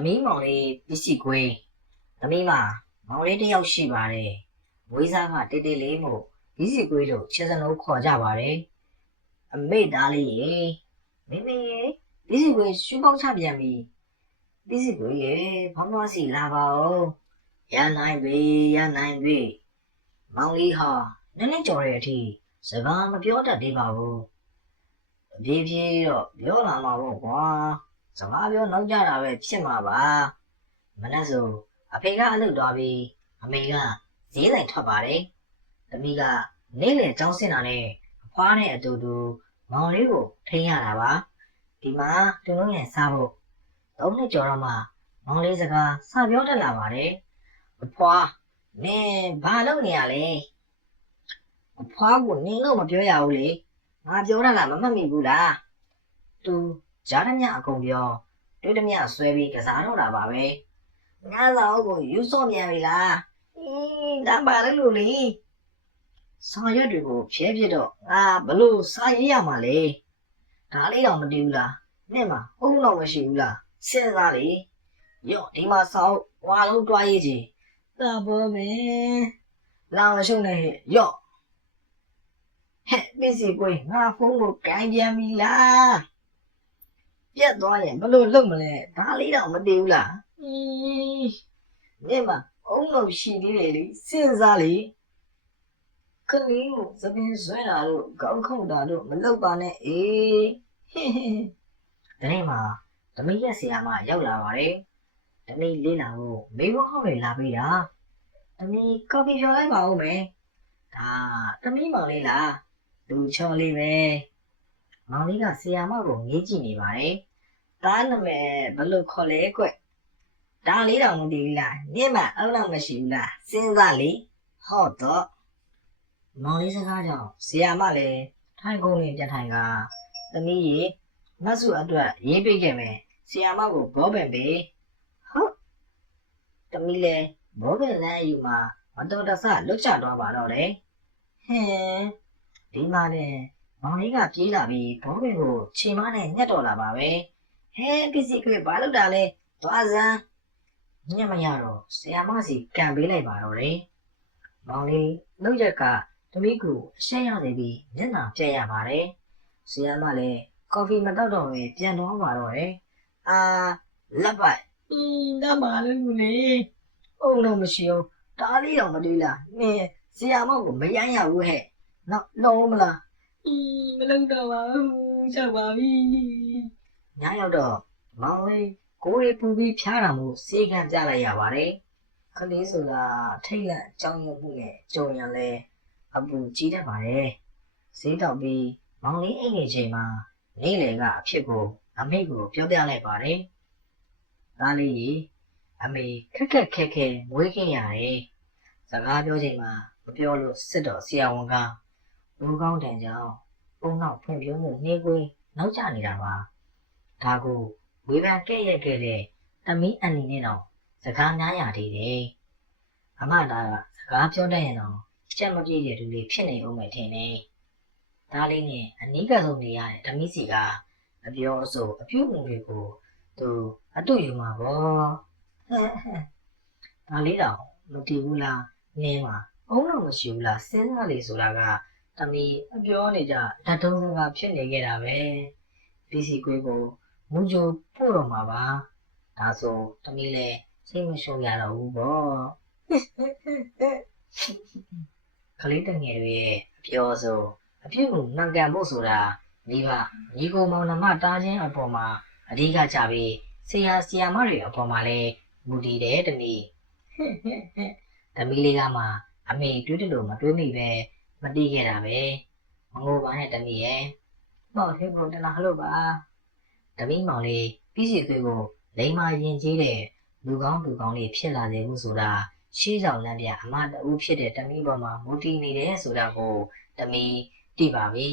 သမီးမောင်လေးပစ္စည်းကွေးသမီးမမောင်လေးတစ်ယောက်ရှိပါတယ်ဝေးစားကတိတ်တိတ်လေးမို့ပစ္စည်းကွေးတို့ချစ်စလုံးခေါ်ကြပါတယ်အမေသားလေးရေမိမိရေပစ္စည်းကွေးရှူပေါက်ချပြန်ပြီပစ္စည်းကွေးရေဘောင်းမစီလာပါဦးရနိုင်ပြီရနိုင်ပြီမောင်လေးဟာနည်းနည်းကြော်တဲ့အထိစကားမပြောတတ်သေးပါဘူးအပြေးပြေးတော့ပြောလာမှာပေါ့ကွာ စကားပြောနောက်ကြတာပဲဖြစ်မှာပါမနက်ဆိုအဖေကအလုပ်သွားပြီးအမေကဈေးဆိုင်ထွက်ပါတယ်တမီးကနေ့လယ်ကြောင်းစင်တာနဲ့အဖွားနဲ့အတူတူမောင်လေးကိုထိန်းရတာပါဒီမှာသူတို့ရဲ့စားဖို့သုံးနှစ်ကျော်တော့မှမောင်လေးစကားစပြောတတ်လာပါတယ်အဖွားနင်ဘာလုပ်နေရလဲအဖွားကိုနင်လို့မပြောရဘူးလေငါပြောတာလားမမှတ်မိဘူးလားသူ ကြားသမျှအကုန်ပြောတွေ့သမျှဆွဲပြီးကစားတော့တာပါပဲငါလောက်ကိုယူစော့မြန်ပြီလားအင်းဒါပါလေလို့လေဆောင်ရွက်တွေကိုဖြဲပြစ်တော့ငါဘလို့စာရေးရမှာလဲဒါလေးတော့မတည်ဘူးလားနဲ့မှဟုတ်တော့မရှိဘူးလားစဉ်းစားလေရော့ဒီမှာဆောက်ဝါလုံးတွားရေးချင်ဒါပေါ်မယ်လောင်ရှုံနေရော့ဟဲ့ပစ္စည်းကိုငါဖုန်းကိုကင်ပြန်ပြီလား ပြတ်သွားရင်ဘယ်လိုလုပ်မလဲဒါလေးတော့မတည်ဘူးလားအင်းမြင်မအုံလို့ရှိသေးတယ်လေစဉ်းစားလေကလေးကိုသပင်းဆွဲတာတို့ကောင်းခုန်တာတို့မလုပ်ပါနဲ့အေးဟင်းဟင်းဒီနေ့မှာတမီးရဲ့ဆရာမရောက်လာပါတယ်တမီးလေးလာဖို့မေဘဟောင်းတွေလာပေးတာတမီးကော်ဖီဖြော်လိုက်ပါဦးမယ်ဒါတမီးမောင်လေးလားလူချော်လေးပဲမောင်လေးကဆရာမကိုငေးကြည့်နေပါတယ် တားနာမည်ဘယ်လိုခေါ်လဲကွဒါလေးတော့မတည်ဘူးလားနင့်မအုံတော့မရှိဘူးလားစဉ်းစားလေဟုတ်တော့မောင်လေးစကားကြောင့်ဇီယာမလည်းထိုင်ကုန်လေးပြန်ထိုင်ကသမီးရေမတ်စုအတွက်ရေးပေးခဲ့မယ်ဇီယာမကိုဘောပင်ပေးဟုတ်သမီးလည်းဘောပင်လမ်းအယူမှာမတော်တဆလွတ်ချသွားပါတော့လေဟင်းဒီမှာလည်းမောင်လေးကပြေးလာပြီးဘောပင်ကိုခြေမနဲ့ညှက်တော်လာပါပဲ ဟဲပစ္စည်းခွေဘာလုပ်တာလဲသွားစမ်းညမရတော့ဆရာမစီကန်ပေးလိုက်ပါတော့တယ်မောင်လေးနှုတ်ရက်ကတမိကူအရှက်ရနေပြီးမျက်နှာပြက်ရပါတယ်ဆရာမလည်းကော်ဖီမတောက်တော့ပဲပြန်တော့ပါတော့တယ်အာလက်ပိုက်အင်းဒါမှလည်းလူလေအုံလုံးမရှိအောင်တားလေးတော့မတွေးလားနင်ဆရာမကိုမရိုင်းရဘူးဟဲ့နော်လုံးမလားအင်းမလုံးတော့ပါဘူးချက်ပါပြီ ညရောက်တော့မောင်လေးကိုယ်ရပူပြီးဖျားတာမို့စေကံပြလိုက်ရပါတယ်။ခလေးဆိုတာထိတ်လန့်အကြောင်းရမှုနဲ့ကြုံရလဲအပူကြီးတတ်ပါတယ်။ဈေးတောက်ပြီးမောင်လေးအိတ်နေချိန်မှာနေလေကအဖြစ်ကိုအမေကိုပြောပြလိုက်ပါတယ်။သားလေးကြီးအမေခက်ခက်ခဲခဲမွေးခင်ရတယ်။စကားပြောချိန်မှာမပြောလို့စစ်တော်ဆရာဝန်ကလူကောင်းတန်ကြောင်ပုံနောက်ဖွံ့ဖြိုးမှုနှေးကွေးနောက်ကျနေတာပါ။ ဒါကိုဝေဖန်ကဲ့ရဲ့ခဲ့တဲ့တမီးအန်နီနဲ့တော့စကားများရသေးတယ်။အမသားကစကားပြောတတ်ရင်တော့ကြက်မပြည့်တဲ့လူလေးဖြစ်နေဦးမယ်ထင်တယ်။ဒါလေးနဲ့အနီးကဆုံးနေရတဲ့တမီးစီကအပြောအဆိုအပြုတ်မှုတွေကိုသူအတူယူမှာပေါ့။ဟဲ့ဟဲ့ဒါလေးတော့မတည်ဘူးလားနင်းမှာအုံးတော့မရှိဘူးလားစဉ်းစားလေဆိုတာကတမီးအပြောနေကြဓာတ်တုံးစကားဖြစ်နေခဲ့တာပဲ။ပစ္စည်းကွေးကို မူဂျိုပို့တော့မှာပါဒါဆိုတမီးလည်းစိတ်မရှုံရတော့ဘူးပေါ့ခလေးတငယ်တွေရဲ့အပြောဆိုအပြုတ်မှန်ကန်ဖို့ဆိုတာမိဘညီကိုမောင်နှမတားချင်းအပေါ်မှာအဓိကကြပြီးဆရာဆရာမတွေအပေါ်မှာလည်းမူတည်တယ်တမီးတမီးလေးကမှအမေတွေးတယ်လို့မတွေးမိပဲမတီးခဲ့တာပဲမငိုပါနဲ့တမီးရဲ့မောင်သေးဘုံတလားဟလို့ပါ တမီးမောင်လေးပြီးစီသွေးကိုလိမ္မာရင်ကြီးတဲ့လူကောင်းလူကောင်းလေးဖြစ်လာတယ်လို့ဆိုတာရှေးဆောင်လမ်းပြအမတအူးဖြစ်တဲ့တမီးပေါ်မှာမူတည်နေတယ်ဆိုတာကိုတမီးသိပါပြီ